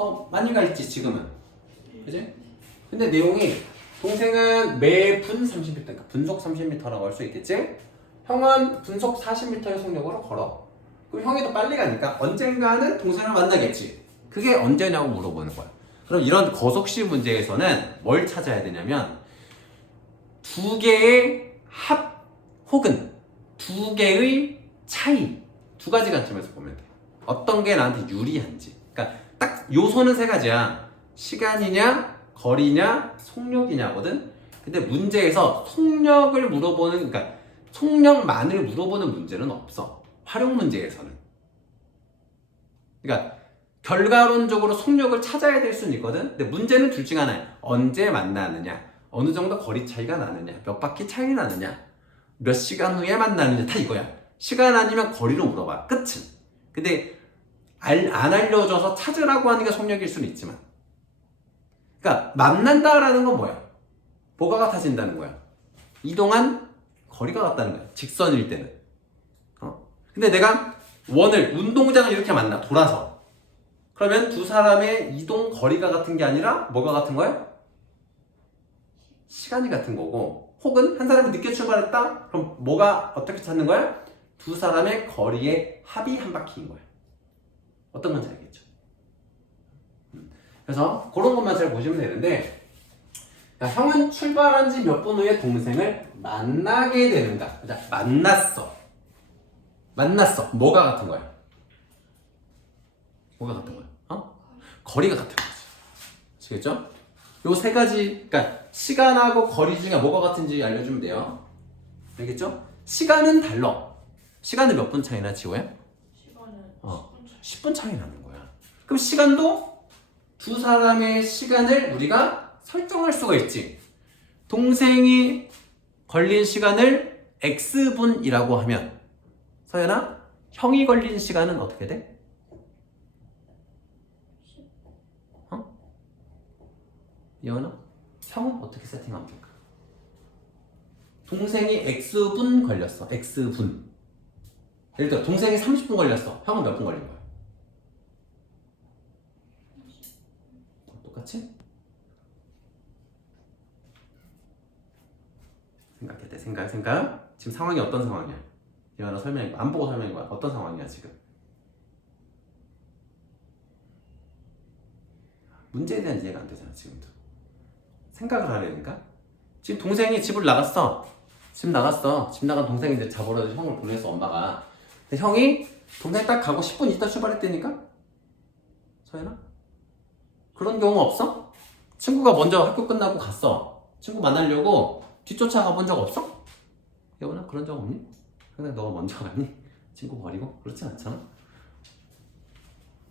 더 많이 가 있지 지금은. 그지? 근데 내용이 동생은 매분 30m, 그러니까 분속 30m라고 할 수 있겠지? 형은 분속 40m의 속력으로 걸어. 그럼 형이 더 빨리 가니까 언젠가는 동생을 만나겠지. 그게 언제냐고 물어보는 거야. 그럼 이런 거속시 문제에서는 뭘 찾아야 되냐면 두 개의 합 혹은 두 개의 차이, 두 가지 관점에서 보면 돼. 어떤 게 나한테 유리한지. 그러니까 딱 요소는 세 가지야. 시간이냐, 거리냐, 속력이냐거든. 근데 문제에서 속력을 물어보는, 그러니까 속력만을 물어보는 문제는 없어. 활용 문제에서는. 그러니까 결과론적으로 속력을 찾아야 될 수는 있거든. 근데 문제는 둘 중 하나야. 언제 만나느냐, 어느 정도 거리 차이가 나느냐, 몇 바퀴 차이 나느냐, 몇 시간 후에 만나느냐, 다 이거야. 시간 아니면 거리로 물어봐. 끝은. 근데 안 알려줘서 찾으라고 하는 게 속력일 수는 있지만, 그러니까 만난다라는 건 뭐야? 뭐가 같아진다는 거야? 이동한 거리가 같다는 거야. 직선일 때는. 근데 내가 원을, 운동장을 이렇게 만나, 돌아서. 그러면 두 사람의 이동 거리가 같은 게 아니라 뭐가 같은 거야? 시간이 같은 거고, 혹은 한 사람이 늦게 출발했다? 그럼 뭐가 어떻게 찾는 거야? 두 사람의 거리의 합이 한 바퀴인 거야. 어떤 건지 알겠죠? 그래서 그런 것만 잘 보시면 되는데, 그러니까 형은 출발한 지 몇 분 후에 동생을 만나게 되는가? 자, 만났어. 뭐가 같은 거야? 뭐가 같은 거야? 거리가 같은 거지. 아시겠죠? 요 세 가지, 그러니까 시간하고 거리 중에 뭐가 같은지 알려주면 돼요. 알겠죠? 시간은 달라. 시간은 몇 분 차이나, 지호야? 시간은 10분 차이 나는 거야. 그럼 시간도 두 사람의 시간을 우리가 설정할 수가 있지. 동생이 걸린 시간을 X분이라고 하면, 서연아, 형이 걸린 시간은 어떻게 돼? 예원아, 형은 어떻게 세팅하면 될까? 동생이 X분 걸렸어. X분. 예를 들어 동생이 30분 걸렸어. 형은 몇 분 걸린 거야? 똑같이? 생각해 돼. 생각. 지금 상황이 어떤 상황이야? 예원아 설명해. 안 보고 설명해 봐. 어떤 상황이야 지금? 문제에 대한 이해가 안 되잖아 지금도. 생각을 하려니까. 지금 동생이 집을 나갔어. 집 나간 동생이 이제 잡으러 형을 보내서 엄마가. 근데 형이 동생 딱 가고 10분 있다 출발했다니까? 서연아? 그런 경우 없어? 친구가 먼저 학교 끝나고 갔어. 친구 만나려고 뒤쫓아가 본 적 없어? 예원아 그런 적 없니? 근데 너가 먼저 가니? 친구 버리고? 그렇지 않잖아?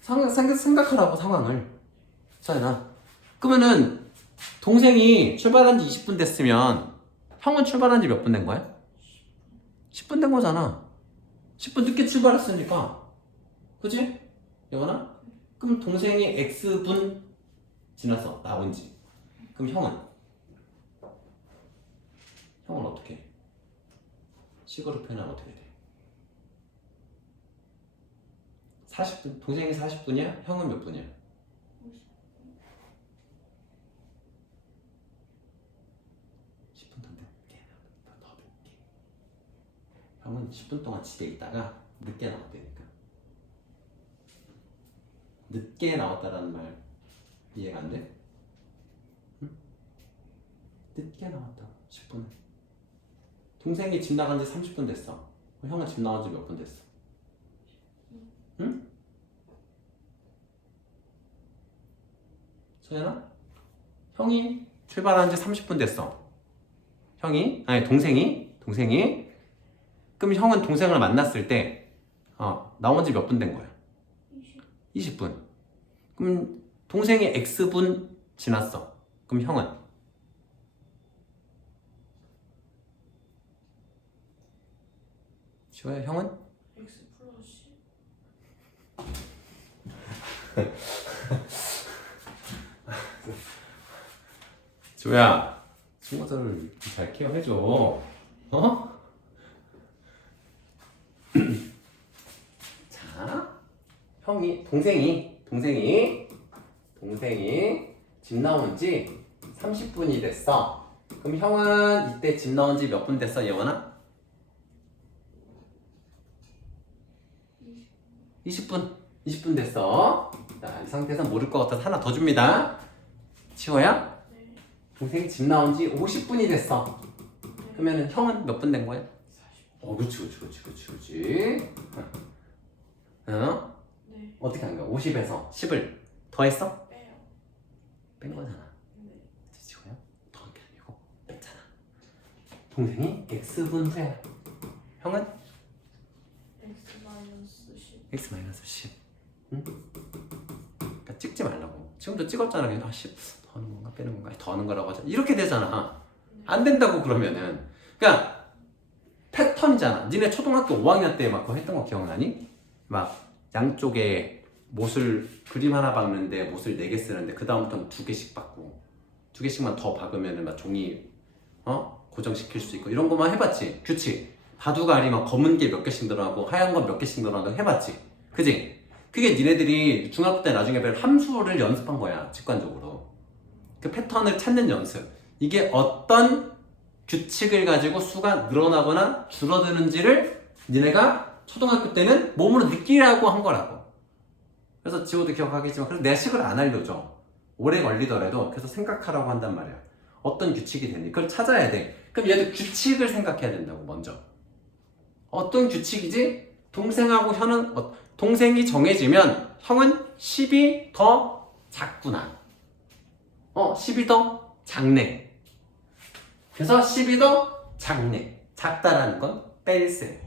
생각하라고 상황을. 서연아. 그러면은 동생이 출발한 지 20분 됐으면 형은 출발한 지 몇 분 된 거야? 10분 된 거잖아. 10분 늦게 출발했으니까. 그치? 예원아? 그럼 동생이 X분 지났어. 나온 지. 그럼 형은? 형은 어떻게 해? 식으로 표현하면 어떻게 돼? 40분. 동생이 40분이야? 형은 몇 분이야? 10분 더 늦게. 형은 10분 동안 집에 있다가 늦게 나왔다니까. 늦게 나왔다라는 말 이해가 안 돼? 응? 늦게 나왔다. 10분에. 동생이 집 나간 지 30분 됐어. 형은 집 나간 지 몇 분 됐어? 응? 소연아? 형이 출발한 지 30분 됐어. 동생이. 그럼 형은 동생을 만났을 때, 나온 지 몇 분 된 거야? 20분. 그럼 동생이 X분 지났어. 그럼 형은? 지호야, 형은? X 플러스 지호야, 친구들을 잘 케어해줘. 자, 동생이 동생이 집 나온 지 30분이 됐어. 그럼 형은 이때 집 나온 지 몇 분 됐어, 예원아? 20분 됐어. 자, 이 상태에서 모를 것 같아서 하나 더 줍니다. 치호야? 네. 동생이 집 나온 지 50분이 됐어. 네. 그러면 형은 몇 분 된 거야? 40. 그렇지. 어? 네. 어떻게 한 거야? 50에서 10을 더했어? 빼요. 뺀 거잖아. 네. 그치, 치호야? 더한 게 아니고 뺐잖아. 동생이 X분 후야. 형은? X 마이너스 10. X-10. 응? 그러니까 찍지 말라고. 지금도 찍었잖아. 그냥 10 더하는 건가 빼는 건가 더하는 거라고 하자. 이렇게 되잖아. 안 된다고 그러면은. 그러니까 패턴이잖아. 니네 초등학교 5학년 때 막 그거 했던 거 기억나니? 막 양쪽에 못을 그림 하나 박는데 못을 4개 쓰는데 그 다음부터는 2개씩 박고 2개씩만 더 박으면은 막 종이 고정시킬 수 있고 이런 거만 해봤지. 규칙. 바둑알이 아니면 검은 게 몇 개씩 들어가고 하얀 건 몇 개씩 들어가고 해봤지. 그지? 그게 니네들이 중학교 때 나중에 배울 함수를 연습한 거야. 직관적으로. 그 패턴을 찾는 연습. 이게 어떤 규칙을 가지고 수가 늘어나거나 줄어드는지를 니네가 초등학교 때는 몸으로 느끼라고 한 거라고. 그래서 지호도 기억하겠지만 그래서 내가 식을 안 알려줘. 오래 걸리더라도 계속 생각하라고 한단 말이야. 어떤 규칙이 되니 그걸 찾아야 돼. 그럼 얘도 규칙을 생각해야 된다고. 먼저 어떤 규칙이지? 동생하고 형은 동생이 정해지면 형은 10이 더 작구나. 10이 더 작네. 그래서 10이 더 작네. 작다라는 건 뺄세.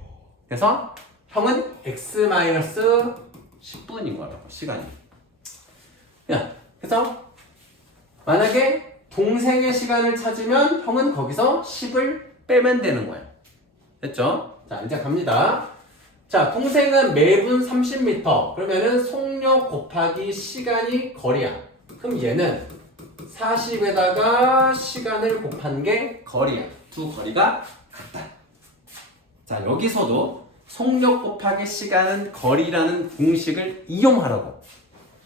그래서 형은 X-10분인 거라고. 시간이. 야, 그래서 만약에 동생의 시간을 찾으면 형은 거기서 10을 빼면 되는 거야. 됐죠? 자, 이제 갑니다. 자, 동생은 매분 30m. 그러면은 속력 곱하기 시간이 거리야. 그럼 얘는 40에다가 시간을 곱한 게 거리야. 두 거리가 같다. 자, 여기서도 속력 곱하기 시간은 거리라는 공식을 이용하라고.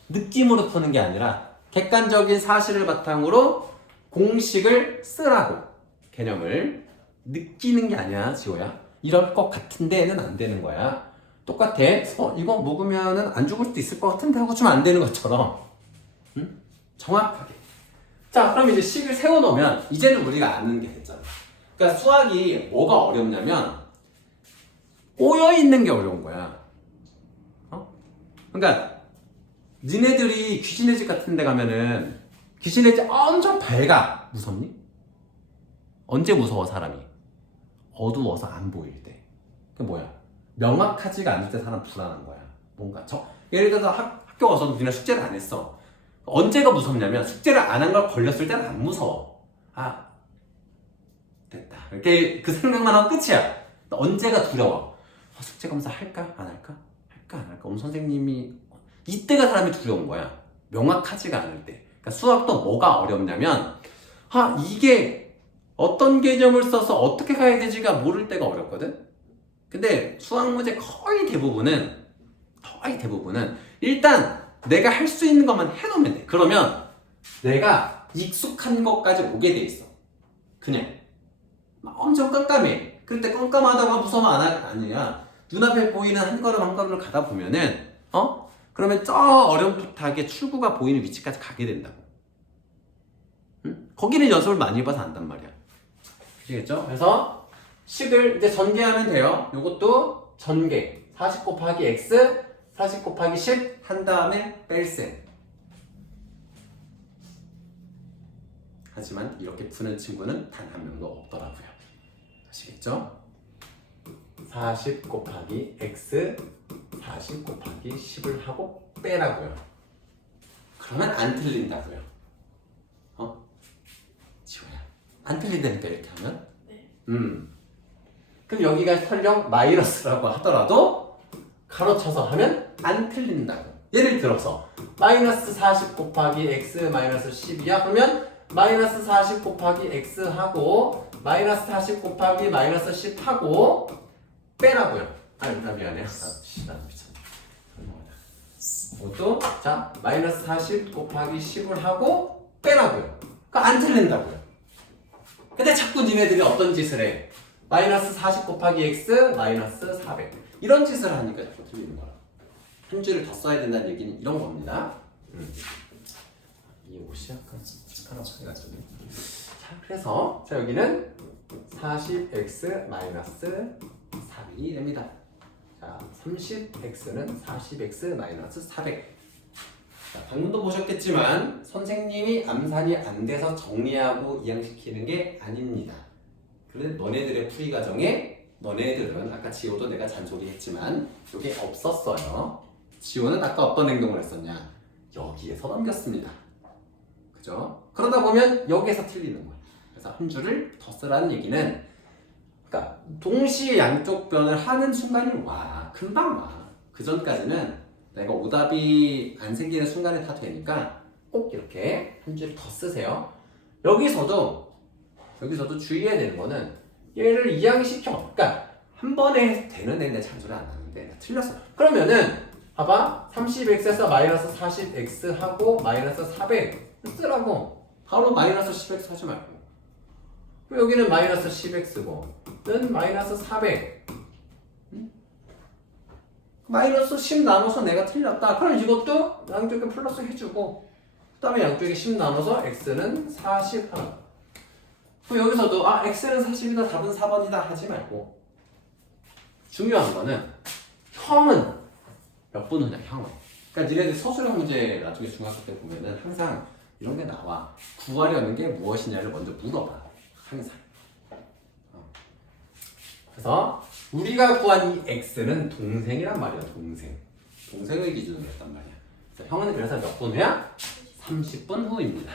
느낌으로 푸는 게 아니라 객관적인 사실을 바탕으로 공식을 쓰라고. 개념을 느끼는 게 아니야, 지호야. 이럴 것 같은데는 안 되는 거야. 똑같아. 이거 먹으면은 안 죽을 수도 있을 것 같은데 하고 주면 안 되는 것처럼. 응? 정확하게. 자, 그럼 이제 식을 세워놓으면 이제는 우리가 아는 게 됐잖아. 그러니까 수학이 뭐가 어렵냐면 꼬여있는 게 어려운 거야. 그러니까 니네들이 귀신의 집 같은 데 가면은 귀신의 집 엄청 밝아. 무섭니? 언제 무서워 사람이? 어두워서 안 보일 때. 그게 뭐야? 명확하지가 않을 때 사람 불안한 거야. 뭔가 예를 들어서 학교 와서 니네 숙제를 안 했어. 언제가 무섭냐면 숙제를 안 한 걸 걸렸을 때는 안 무서워. 됐다. 이렇게 그 생각만 하면 끝이야. 언제가 두려워? 숙제 검사 할까? 안 할까? 할까? 안 할까? 오늘 선생님이 이때가 사람이 두려운 거야. 명확하지가 않을 때. 그러니까 수학도 뭐가 어렵냐면 이게 어떤 개념을 써서 어떻게 가야 되지가 모를 때가 어렵거든? 근데 수학 문제 거의 대부분은 일단 내가 할 수 있는 것만 해놓으면 돼. 그러면 내가 익숙한 것까지 오게 돼 있어. 그냥 막 엄청 깜깜해. 그런데 깜깜하다고 무서워 아니야. 눈앞에 보이는 한 걸음 한 걸음을 가다 보면은 그러면 저 어렴풋하게 출구가 보이는 위치까지 가게 된다고. 응? 거기는 연습을 많이 해봐서 안단 말이야. 아시겠죠? 그래서 식을 이제 전개하면 돼요. 요것도 전개. 40 곱하기 x, 40 곱하기 10 한 다음에 뺄셈. 하지만 이렇게 푸는 친구는 단 한 명도 없더라고요. 아시겠죠? 40 곱하기 x, 40 곱하기 10을 하고 빼라고요. 그러면 안 틀린다고요. 지호야, 안 틀린다니까 이렇게 하면? 네. 그럼 여기가 설령 마이너스라고 하더라도 가로쳐서 하면 안 틀린다고. 예를 들어서 마이너스 40 곱하기 x 마이너스 10이야. 그러면 마이너스 40 곱하기 x 하고 마이너스 40 곱하기 마이너스 10 하고 빼라고요. 나 미안해. 나 미쳤네. 이것도 자 마이너스 40 곱하기 10을 하고 빼라고요. 그러니까 안 틀린다고요. 근데 자꾸 니네들이 어떤 짓을 해? 마이너스 40 곱하기 x 마이너스 400 이런 짓을 하니까 자꾸 틀리는 거야. 한 줄을 더 써야 된다는 얘기는 이런 겁니다. 이 옷이 약간 숟가락해가지고. 자 그래서 자 여기는 40x 마이너스 400이 됩니다. 자 30x는 40x 마이너스 400. 자, 방금도 보셨겠지만 선생님이 암산이 안 돼서 정리하고 이항시키는 게 아닙니다. 그런데 너네들의 풀이 과정에 너네들은 아까 지호도 내가 잔소리했지만 이게 없었어요. 지호는 아까 어떤 행동을 했었냐? 여기에서 넘겼습니다. 그죠? 그러다 보면 여기에서 틀리는 거예요. 그래서 한 줄을 더 쓰라는 얘기는 그러니까 동시에 양쪽 변을 하는 순간이 와. 금방 와. 그 전까지는 내가 오답이 안 생기는 순간에 다 되니까 꼭 이렇게 한 줄 더 쓰세요. 여기서도 주의해야 되는 거는 얘를 이항시켜. 그러니까 한 번에 되는 애인데 잔소리 안 하는데 내가 틀렸어. 그러면은 봐봐 30x에서 마이너스 40x 하고 마이너스 400 쓰라고. 바로 마이너스 10x 하지 말고. 여기는 마이너스 10x고 는 마이너스 400 마이너스 10 나눠서 내가 틀렸다. 그럼 이것도 양쪽에 플러스 해주고 그 다음에 양쪽에 10 나눠서 x는 40 하나. 그럼 여기서도 x는 40이다 답은 4번이다 하지 말고 중요한 거는 형은 몇 번 오냐 형은. 그러니까 니네들 서술형 문제 나중에 중학교 때 보면은 항상 이런 게 나와. 구하려는 게 무엇이냐를 먼저 물어봐. 항상. 그래서 우리가 구한 이 x는 동생이란 말이야. 동생의 기준으로 했단 말이야. 그래서 형은 그래서 몇 분 후야? 30분 후입니다.